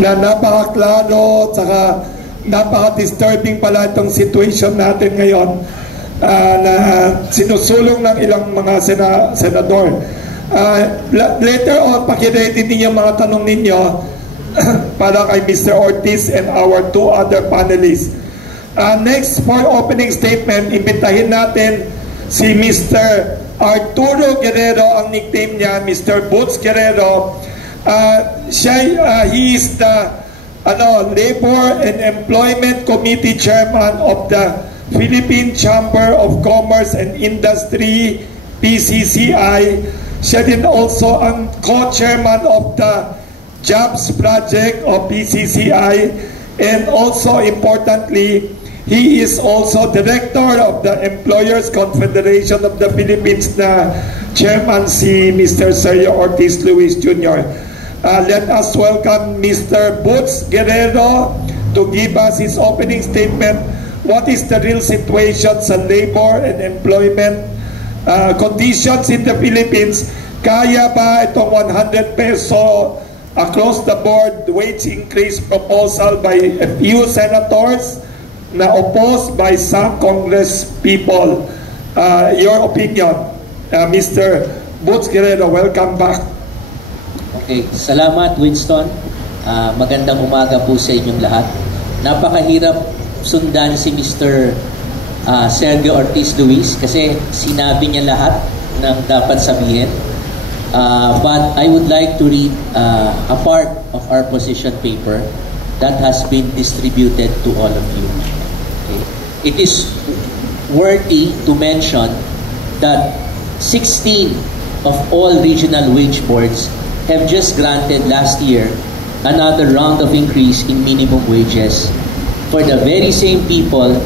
na napakaklaro at saka napaka-disturbing pala itong situation natin ngayon na sinusulong ng ilang mga senador. Later on, pakiredy ninyo mga tanong ninyo para kay Mr. Ortiz and our two other panelists. Next, for opening statement, imbitahin natin si Mr. Arturo Guerrero, ang nickname niya, Mr. Boots Guerrero. He is the Labor and Employment Committee Chairman of the Philippine Chamber of Commerce and Industry, PCCI. Siya din also ang co-chairman of the Jobs Project of PCCI, and also importantly, he is also director of the Employers Confederation of the Philippines na chairman si Mr. Sergio Ortiz Luis Jr. Let us welcome Mr. Boots Guerrero to give us his opening statement. What is the real situation sa labor and employment conditions in the Philippines? Kaya ba itong 100 peso across the board wage increase proposal by a few senators na opposed by some Congress people? Your opinion, Mr. Boots Guerrero, welcome back. Okay, salamat Winston. Magandang umaga po sa inyong lahat. Napakahirap sundan si Mr. Sergio Ortiz Luis kasi sinabi niya lahat ng dapat sabihin. But I would like to read a part of our position paper that has been distributed to all of you. Okay. It is worthy to mention that 16 of all regional wage boards have just granted last year another round of increase in minimum wages for the very same people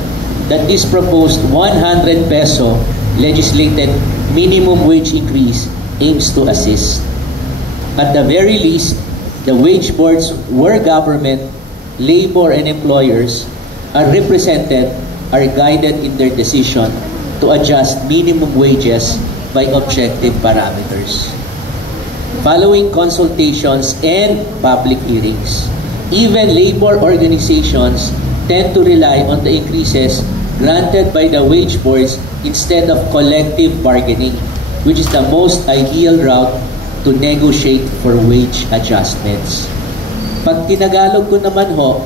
that this proposed 100 peso legislated minimum wage increase aims to assist. At the very least, the wage boards where government, labor, and employers are represented are guided in their decision to adjust minimum wages by objective parameters. Following consultations and public hearings, even labor organizations tend to rely on the increases granted by the wage boards instead of collective bargaining, which is the most ideal route to negotiate for wage adjustments. Pag tinagalog ko naman ho,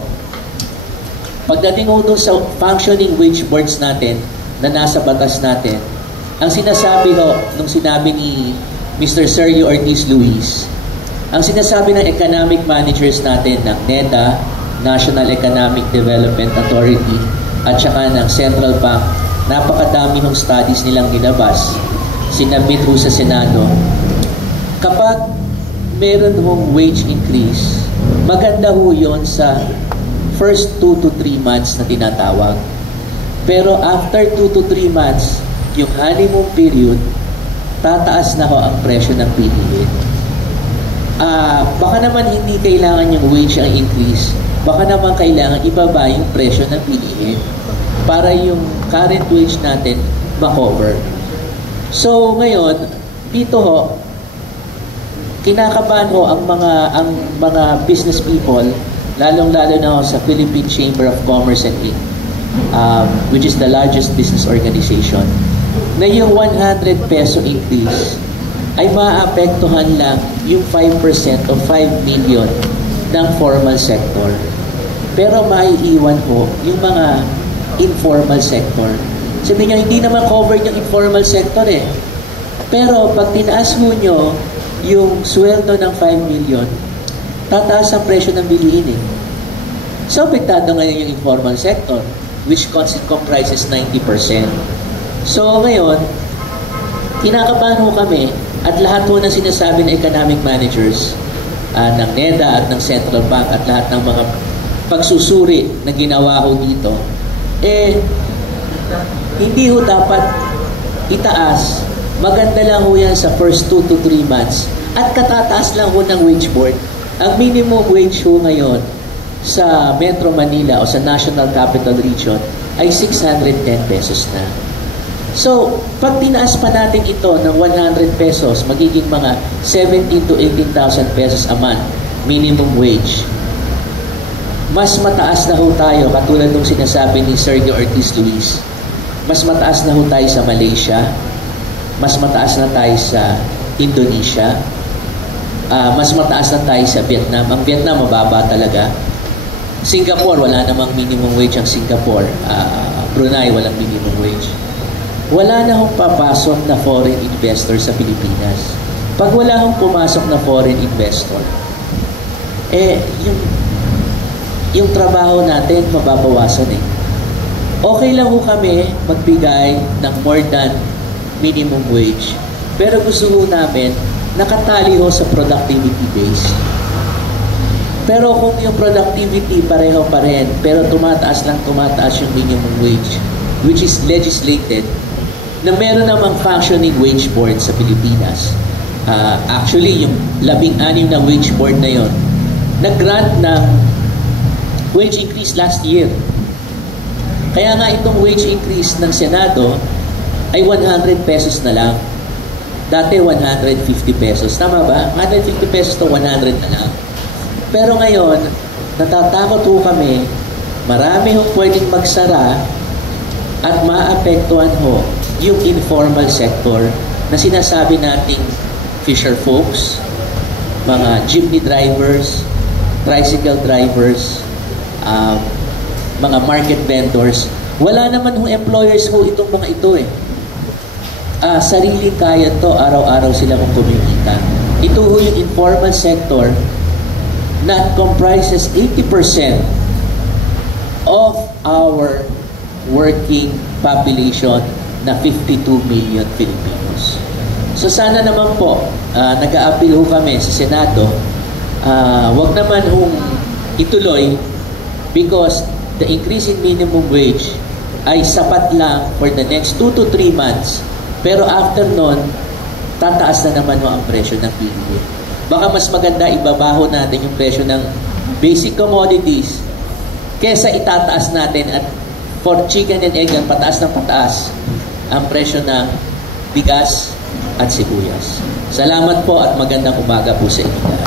pagdating ho doon sa functioning wage boards natin na nasa batas natin, ang sinasabi ho, nung sinabi ni Mr. Sergio Ortiz Luis, ang sinasabi ng economic managers natin ng NEDA, National Economic Development Authority, at saka ng Central Bank, napakadami ng studies nilang nilabas, sinabit ho sa Senado. Kapag meron hong wage increase, maganda ho yun sa first 2 to 3 months na tinatawag. Pero after 2 to 3 months, yung honeymoon period, tataas na ho ang presyo ng bilihin. Baka naman hindi kailangan yung wage ang increase, baka naman kailangan ibaba yung presyo ng bilihin para yung current wage natin ma-cover. So ngayon, dito ho, kinakabahan ho ang mga business people, lalong-lalo na ho sa Philippine Chamber of Commerce and Inc., which is the largest business organization, na yung 100 peso increase ay maapektuhan lang yung 5% o 5 million ng formal sector. Pero maiiwan ho yung mga informal sector. Sabi niya, hindi naman covered yung informal sector eh. Pero pag tinaas mo nyo yung sweldo ng 5 million, tataas ang presyo ng bilihin eh. So, apektado ngayon yung informal sector, which comprises 90%. So ngayon, kinakabahan ho kami at lahat ho ng sinasabi ng economic managers ng NEDA at ng Central Bank at lahat ng mga pagsusuri na ginawa ho dito, hindi ho dapat itaas. Maganda lang ho yan sa first 2 to 3 months at katataas lang ho ng wage board. Ang minimum wage ho ngayon sa Metro Manila o sa National Capital Region ay 610 pesos na. So, pag tinaas pa natin ito ng 100 pesos, magiging mga 17 to 18,000 pesos a month minimum wage. mas mataas na ho tayo, katulad ng sinasabi ni Sergio Ortiz Luis, mas mataas na ho tayo sa Malaysia, mas mataas na tayo sa Indonesia, mas mataas na tayo sa Vietnam. Ang Vietnam, mababa talaga. Singapore, wala namang minimum wage ang Singapore. Brunei, walang minimum wage. Wala na hong papasok na foreign investor sa Pilipinas. Pag wala hong pumasok na foreign investor, yung trabaho natin mababawasan eh. Okay lang ho kami magbigay ng more than minimum wage. Pero gusto ho namin nakatali ho sa productivity base. Pero kung yung productivity pareho pa rin, pero tumataas yung minimum wage, which is legislated, na meron namang functioning wage board sa Pilipinas. Actually, yung 16 na wage board na yon, nag-grant ng wage increase last year. Kaya nga itong wage increase ng Senado ay 100 pesos na lang. Dati 150 pesos. Tama ba? 150 pesos to 100 na lang. Pero ngayon, natatakot ho kami, marami ho pwedeng magsara at maapektuhan ho yung informal sector na sinasabi nating fisher folks, mga jeepney drivers, tricycle drivers, mga market vendors. Wala naman ho employers ho itong mga ito eh. Sariling kaya to, araw-araw sila kung kumikita. Ito ho yung informal sector na comprises 80% of our working population na 52 million Filipinos. So sana naman po, nag-a-appeal ho kami sa Senado, wag naman hong ituloy because the increase in minimum wage ay sapat lang for the next 2 to 3 months. Pero after nun, tataas na naman ho ang presyo ng bilihin. Baka mas maganda ibabaho natin yung presyo ng basic commodities kesa itataas natin at for chicken and egg, pataas ng pataas ang presyo ng bigas at sibuyas. Salamat po at magandang umaga po sa inyo.